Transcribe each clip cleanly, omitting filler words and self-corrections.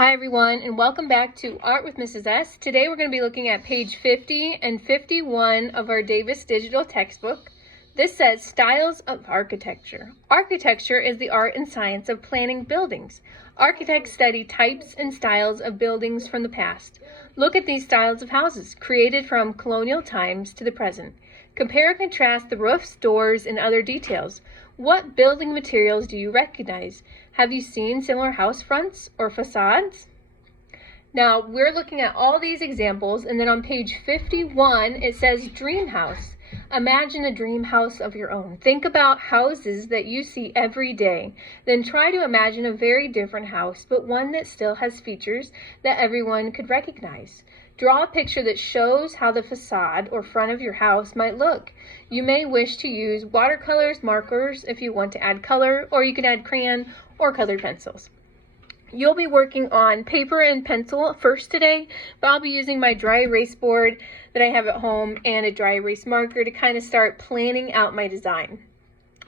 Hi everyone, and welcome back to Art with Mrs. S. Today we're going to be looking at page 50 and 51 of our Davis Digital textbook. This says Styles of Architecture. Architecture is the art and science of planning buildings. Architects study types and styles of buildings from the past. Look at these styles of houses, created from colonial times to the present. Compare and contrast the roofs, doors, and other details. What building materials do you recognize? Have you seen similar house fronts or facades? Now, we're looking at all these examples, and then on page 51, it says dream house. Imagine a dream house of your own. Think about houses that you see every day. Then try to imagine a very different house, but one that still has features that everyone could recognize. Draw a picture that shows how the facade or front of your house might look. You may wish to use watercolors, markers if you want to add color, or you can add crayon or colored pencils. You'll be working on paper and pencil first today, but I'll be using my dry erase board that I have at home and a dry erase marker to kind of start planning out my design.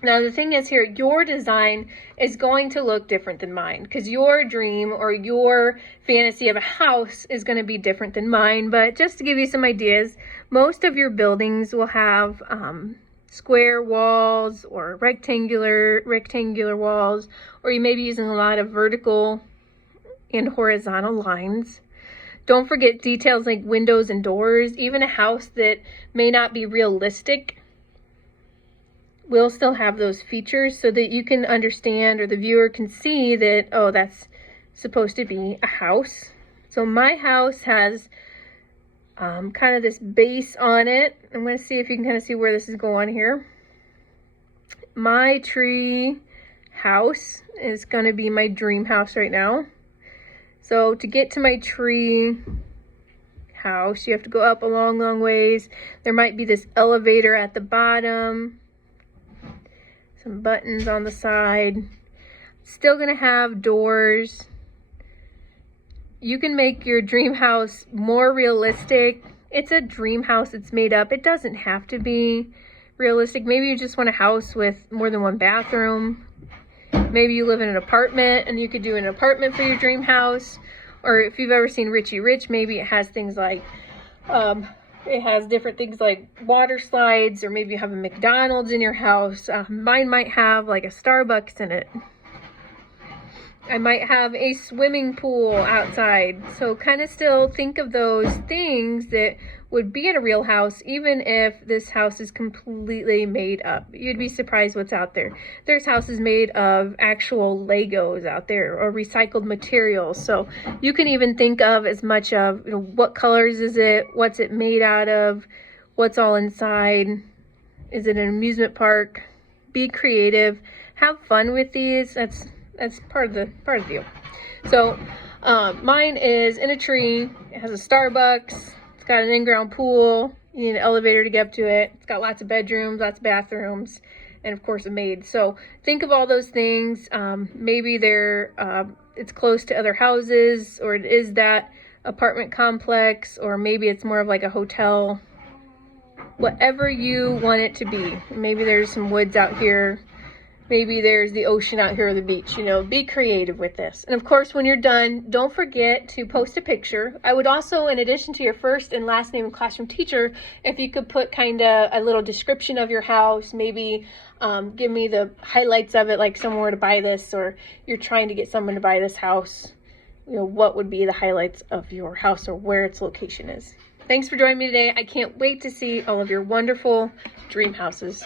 Now the thing is here, your design is going to look different than mine because your dream or your fantasy of a house is going to be different than mine. But just to give you some ideas, most of your buildings will have square walls or rectangular walls, or you may be using a lot of vertical and horizontal lines. Don't forget details like windows and doors. Even a house that may not be realistic will still have those features so that you can understand, or the viewer can see that, oh, that's supposed to be a house. So my house has kind of this base on it. I'm going to see if you can kind of see where this is going here. My tree house is going to be my dream house right now. So to get to my tree house, you have to go up a long ways. There might be this elevator at the bottom, some buttons on the side. Still going to have doors. You can make your dream house more realistic. It's a dream house. It's made up. It doesn't have to be realistic. Maybe you just want a house with more than one bathroom. Maybe you live in an apartment and you could do an apartment for your dream house. Or if you've ever seen Richie Rich, maybe it has things like, it has different things like water slides, or maybe you have a McDonald's in your house. Mine might have like a Starbucks in it. I might have a swimming pool outside. So kind of still think of those things that would be in a real house, even if this house is completely made up. You'd be surprised what's out there. There's houses made of actual Legos out there, or recycled materials. So you can even think of as much of, what colors is it? What's it made out of? What's all inside? Is it an amusement park? Be creative. Have fun with these. That's part of the deal. So mine is in a tree. It has a Starbucks. It's got an in-ground pool. You need an elevator to get up to it. It's got lots of bedrooms, lots of bathrooms, and of course a maid. So think of all those things. Maybe it's close to other houses, or it is that apartment complex, or maybe it's more of like a hotel. Whatever you want it to be. Maybe there's some woods out here. Maybe there's the ocean out here or the beach. Be creative with this. And of course, when you're done, don't forget to post a picture. I would also, in addition to your first and last name of classroom teacher, if you could put kind of a little description of your house, maybe give me the highlights of it, like somewhere to buy this, or you're trying to get someone to buy this house. What would be the highlights of your house, or where its location is. Thanks for joining me today. I can't wait to see all of your wonderful dream houses.